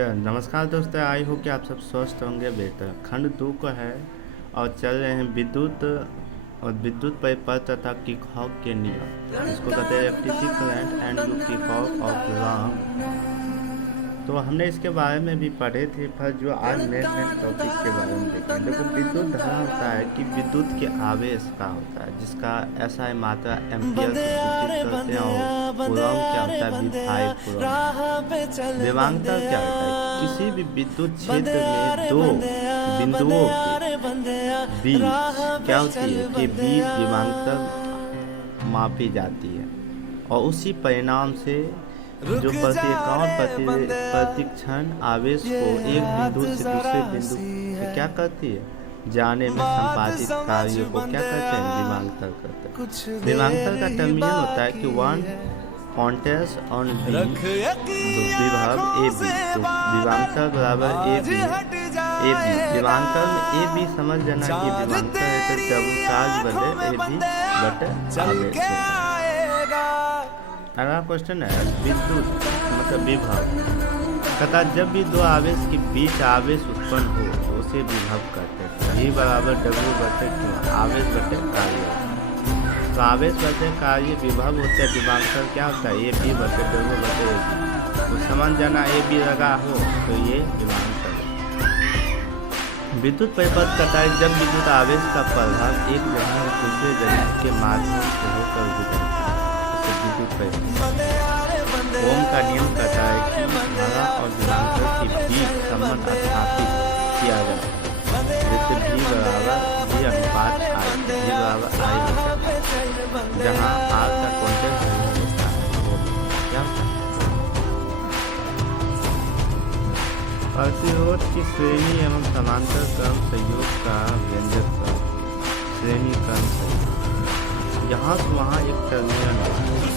चल नमस्कार दोस्तों, आई हो कि आप सब स्वस्थ होंगे। बेहतर खंड 2 का है और चल रहे हैं विद्युत और विद्युत परिपथ तथा किक ऑफ के नियम। इसको कहते हैं electricity current and you kick off long. तो हमने इसके बारे में भी पढ़े थे, पर जो आज मेन टॉपिक के बारे में देखें। देखो, विद्युत धारा होता है कि विद्युत के आवेश का होता है, जिसका SI मात्रा एम्पियर से सूचित करते हैं। और कूलॉम क्या होता है? V5 Coulomb. विभवांतर क्या होता है? किसी भी विद्युत क्षेत्र में दो बिंदुओं के बीच क्या होती है कि बीच विभवांतर मापी जाती है, और उसी परिणाम से जो प्रतिक्षण आवेश को एक बिंदु से दूसरे बिंदु पे क्या करती है, जाने में संपादित कार्य को क्या कहते हैं? विभवांतर कहते हैं। विभवांतर का टर्मिनल होता है कि वन कॉन्टेस्ट ऑन बी विभव ए बी। तो विभवांतर बराबर ए बी। विभवांतर में ए बी समझ जाना कि विभवांतर है तो डबल चार्ज बटे ए बी बटे आवेश। अगला क्वेश्चन है विद्युत मतलब विभव। तथा जब भी दो आवेश के बीच आवेश उत्पन्न हो तो उसे विभव कहते हैं। V बराबर W बटे Q, आवेश बटे कार्य। तो आवेश बटे कार्य विभव होते हैं। विभवांतर क्या होता है? AB बटे W बटे AB। तो समझ जाना AB लगा हो तो ये विभवांतर है। विद्युत परिपथ कहता है जब विद्युत आवेश का प्रभाव एक जगह से दूसरे जगह के माध्यम से होकर गुजरता है। ओम का नियम कहता है कि धारा और विभवांतर के बीच संबंध स्थापित किया जाता है। जैसे V बराबर V अनुपात I, V बराबर I बटे, जहाँ R का कॉन्टेक्ट होता है वो क्या होता है? प्रतिरोध की श्रेणी एवं समांतर क्रम संयोग का व्यंजक का श्रेणी क्रम संयोग। यहाँ से वहाँ एक टर्मिनल है,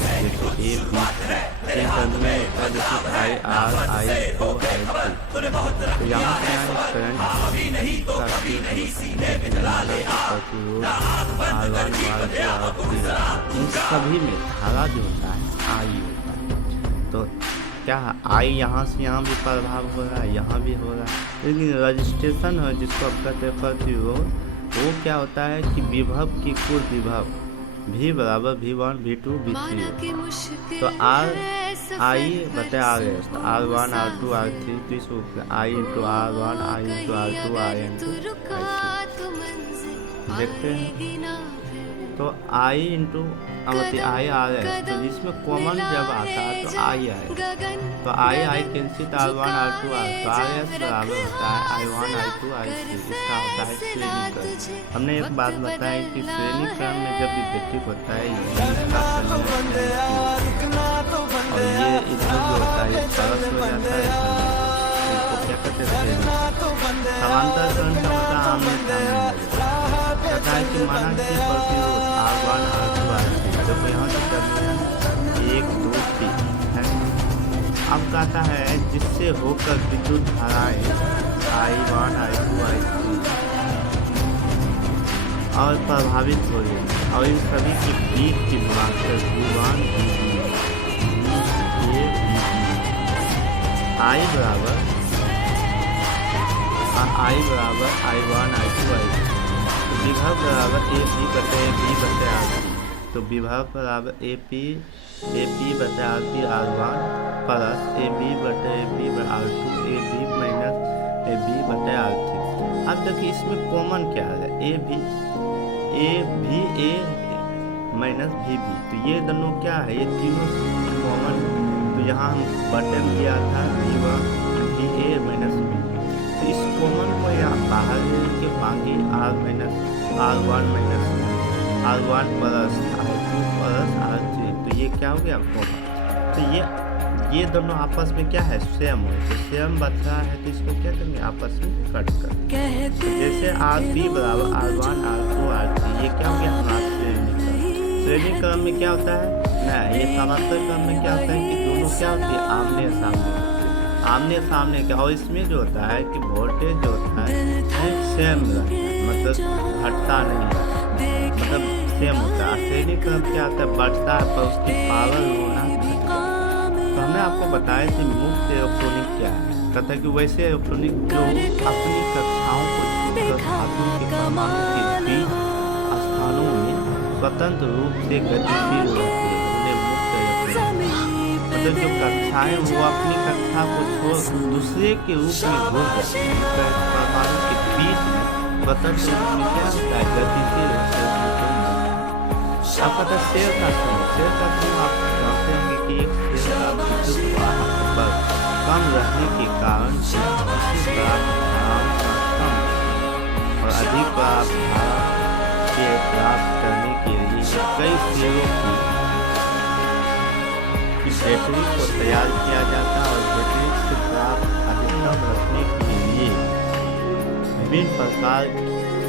जैसे A B एक टर्मिनल होता है, जैसे I R I O L T। तो यहाँ से यहाँ एक करंट का प्रतिरोध R1 R2 R3, इन सभी में धारा जो होता है I होता है। तो क्या है? I यहाँ से यहाँ भी प्रभाव हो रहा है, यहाँ भी हो रहा है। लेकिन रजिस्ट्रेशन है जिसको आप कहते हैं प्रतिरोध, वो क्या होता है कि विभव की कुल विभव V बराबर V1 V2 V3। तो I बटे RS, R1 R2 R3, तो इस I into R1 I into R2 I into देखते हैं। तो I इंटू I RS, तो इसमें कॉमन जब आता है तो I आएगा। तो I cancel R1 R2 R, तो RS बराबर होता है I1 I2 I3। इसका होता है श्रेणी क्रम। हमने एक बात बताई कि श्रेणी क्रम में जब इफेक्टिव होता है और ये इधर जो होता है परस हो जाता है, इसको क्या कहते हैं? समांतर करण का मतलब आमने सामने कहता है कि माना कि प्रतिरोध R1 R2 R3 जब यहाँ से टर्मिनल 1 2 3 है। अब कहता है जिससे होकर विद्युत धाराएं I1 I2 I3 और प्रभावित हो रही है, और इन सभी के बीच की विभवांतर V1 V2 I बराबर I1 I2 I3। विभव बराबर AP बटे B बटे R3। तो विभव बराबर AP बटे R3 R1 प्लस AB बटे AB R2 AB minus AB बटे R3। अब देखिए इसमें कॉमन क्या है? AB minus VB। तो ये दोनों क्या है? ये तीनों कॉमन। तो यहाँ हम बटन किया था V1 VA माइनस V। तो इस कॉमन को यहाँ बाहर लेके बाकी R1 minus R1 plus R2 plus R3। तो ये क्या हो गया? कॉमन। तो ये दोनों आपस में क्या है? सेम हो। तो सेम बच रहा है तो इसको क्या करेंगे? आपस में कट कर। तो जैसे RB बराबर R1 R2 R3, ये क्या हो गया? हमारा श्रेणी क्रम में क्या होता है ना, ये समांतर क्रम में क्या होता है कि दोनों क्या होती है? आमने सामने क्या। और इसमें जो होता है कि वोल्टेज जो होता है सेम रहता है, मतलब घटता नहीं है, मतलब सेम होता है। श्रेणी क्रम क्या होता है? बढ़ता है पर उसकी पावर होना। तो हमने आपको बताया कि मुक्त इलेक्ट्रॉनिक क्या है। कहता है कि वैसे इलेक्ट्रॉनिक जो अपनी कक्षाओं को छोड़कर धातुओं के परमाणु के बीच स्थानों में स्वतंत्र रूप से गतिशील रहते हैं, उन्हें मुक्त इलेक्ट्रॉन, मतलब जो कक्षाएं वो अपनी कक्षा को छोड़ दूसरे के रूप में घुस जाती हैं, परमाणु के बीच में स्वतंत्र रूप में क्या होता है, गतिशील रहते हैं। आपका था शेर का समय आप जानते होंगे कि एक शेर का विद्युत वाहक बल कम रहने के कारण इसी धाराओं का कम और अधिक धारा के प्राप्त करने के लिए कई शेरों की बैटरी को तैयार किया जाता है और बैटरी से प्राप्त अधिकतम रखने के लिए विभिन्न प्रकार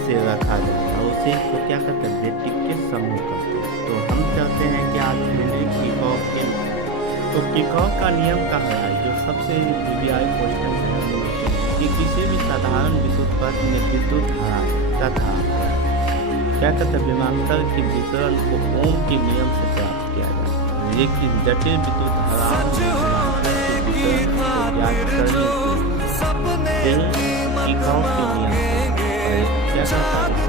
से रखा जाता है, उसे तो क्या करते हैं, बैटरी के समूह करते हैं। तो हम चाहते हैं कि आज मैंने किकॉफ का नियम कहा है, जो सबसे वीवीआई क्वेश्चन है कि किसी भी साधारण विद्युत पथ में विद्युत धारा तथा क्या कहते हैं विभवांतर के वितरण को ओम के नियम से प्राप्त किया जाता है, लेकिन जटिल विद्युत धाराओं के वितरण को ज्ञात करने के लिए किकॉफ के नियम क्या कहता है,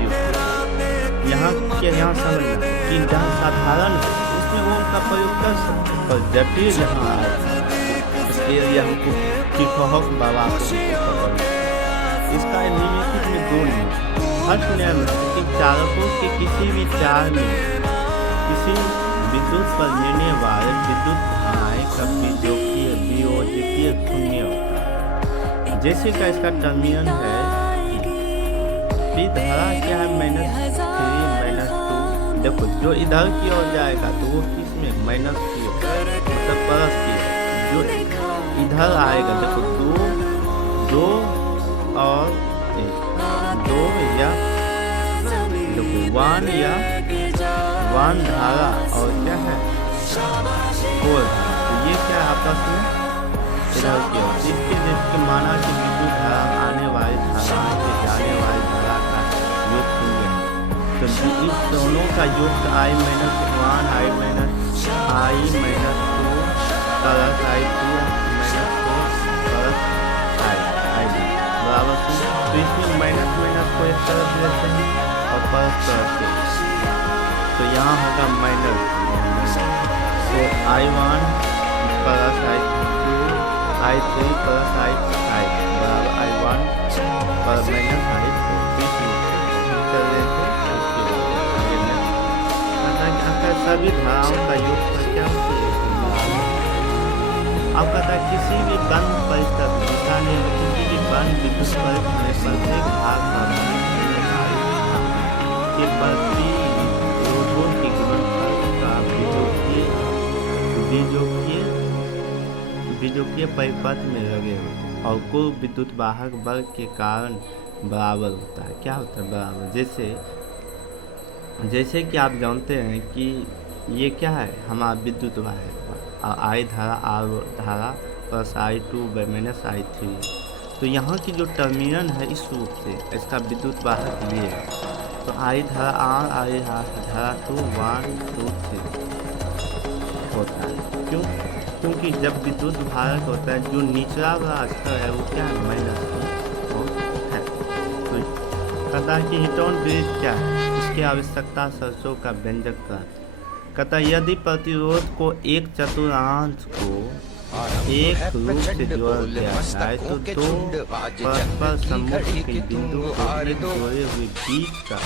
यहाँ समझना कि जहाँ साधारण है उसमें ओम का प्रयोग कर सकते हैं, पर जटिल जहाँ आए इसलिए हमको किकॉफ बाबा को इसका निम्नलिखित में दो नियम। फर्स्ट नियम कि चालकों के किसी भी चार में किसी विद्युत पर लेने वाले विद्युत धाराएं का वियोजकीय शून्य होता है। जैसे का इसका टर्मिनल है धारा क्या है -3 -2, देखो जो इधर की ओर जाएगा तो वो किस में -3 मतलब प्लस की, जो इधर आएगा देखो 2 और 2 या देखो 1 या 1 धारा और क्या है 4 धारा, तो ये क्या आपस में इधर की ओर, इसके माना कि विद्युत धारा आने वाली धारा से जाने वाली धारा का योग शून्य है, तो इस दोनों का योग I - 1 I - 2 plus I2 -4 plus I बराबर शून्य। तो इसमें माइनस को एक तरफ लेते हैं और प्लस करते हैं, तो यहाँ होगा माइनस, तो I1 plus I2 I3 plus I बराबर I1 पर माइनस I4 चल रहे थे। सभी धाराओं का योग क्या अब कहता है किसी भी बंद परिस्थिति दिशा में किसी भी बंद विद्युत परिस्थिति में प्रत्येक भाग के प्रतिरोधों के गुणनफल का बीजोकीय परिपथ में लगे होते हैं और कुल विद्युत वाहक बल के कारण बराबर होता है। क्या होता है बराबर, जैसे कि आप जानते हैं कि ये क्या है हमारा विद्युत वाहक और I धारा R धारा प्लस I2 माइनस I3, तो यहाँ की जो टर्मिनल है इस रूप से इसका विद्युत वाहक ये है, तो I धारा R I धारा 2 1 2 3 होता है। क्योंकि जब विद्युत वाहक होता है जो निचला वाला स्तर है वो क्या है माइनस है। तो कहता है कि हीटोन ब्रिज क्या है, इसकी आवश्यकता सरसों का व्यंजक प्राप्त। कहता है यदि प्रतिरोध को एक चतुर्थांश को एक रूप से जोड़ा गया जाए तो दो परस्पर सम्मुख के बिंदु के जोड़े हुए बीच का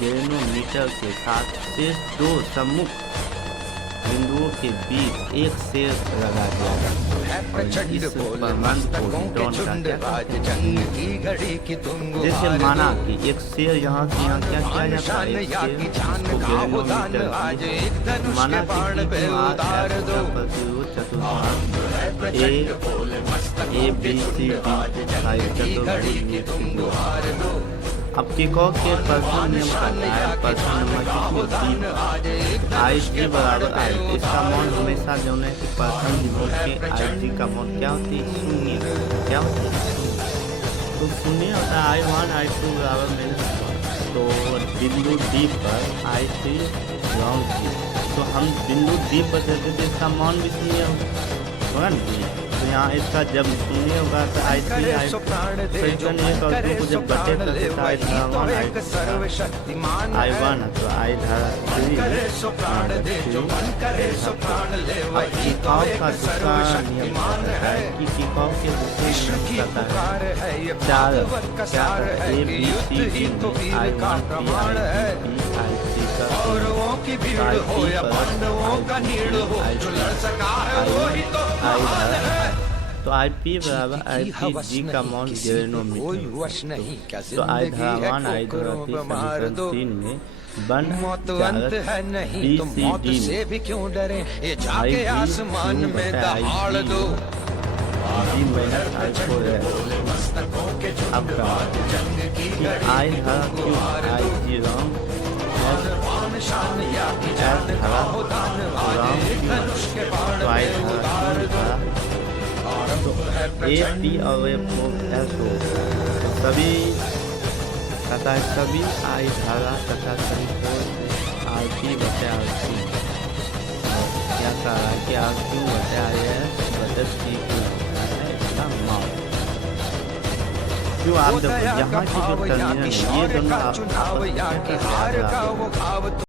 गैल्वेनोमीटर के साथ शेष दो सम्मुख बिंदुओं के बीच एक शेर लगा दिया जाता है। इस प्रमाण को हीटोन का जैसे माना कि एक शेर यहाँ से यहाँ क्या किया जाता है, एक शेर इसको गैल्वेनोमीटर माना कि प्रतिरोध चतुर्थांश A B C D चतुर्भुज। अब किकॉफ के प्रथम नियम कहता है प्रथम नंबर किसमें I3 बराबर I, इसका मान हमेशा जो है कि प्रथम विभव के I3 का मान क्या होती है शून्य, क्या होती है तो शून्य होता है I1 I2 बराबर -1, तो बिंदु D पर I3 ग्राउंड की, तो हम बिंदु D पर चलते तो इसका मान भी शून्य होगा ना, तो यहाँ इसका जब शून्य होगा तो आई थ्री आई सेकंड एक और दो को जब बटे करते तो आई धारा वन आई वन तो आई धारा थ्री किकाव का दूसरा नियम कहता है कि किकाव के दूसरे नियम कहता है चार A B C D I one P I B I C का तो आई पी बराबर आई पी जी का मान गैल्वेनोमीटर। तो आई धारा वन आई धारा थ्री समीकरण 3 में बन B C D I B आसमान में दहाड़ दो जी माइनस आई फोर है। अब आई धारा क्यू आई जी राम ए पी और एस हो सभी तथा सभी आई धारा तथा सभी आर पी बटे आर सी क्या कह रहा है कि आर क्यू बटे आर एस बटे सी है इसका मान। क्यों आप देखो यहाँ की जो टर्मिनल ये दोनों आप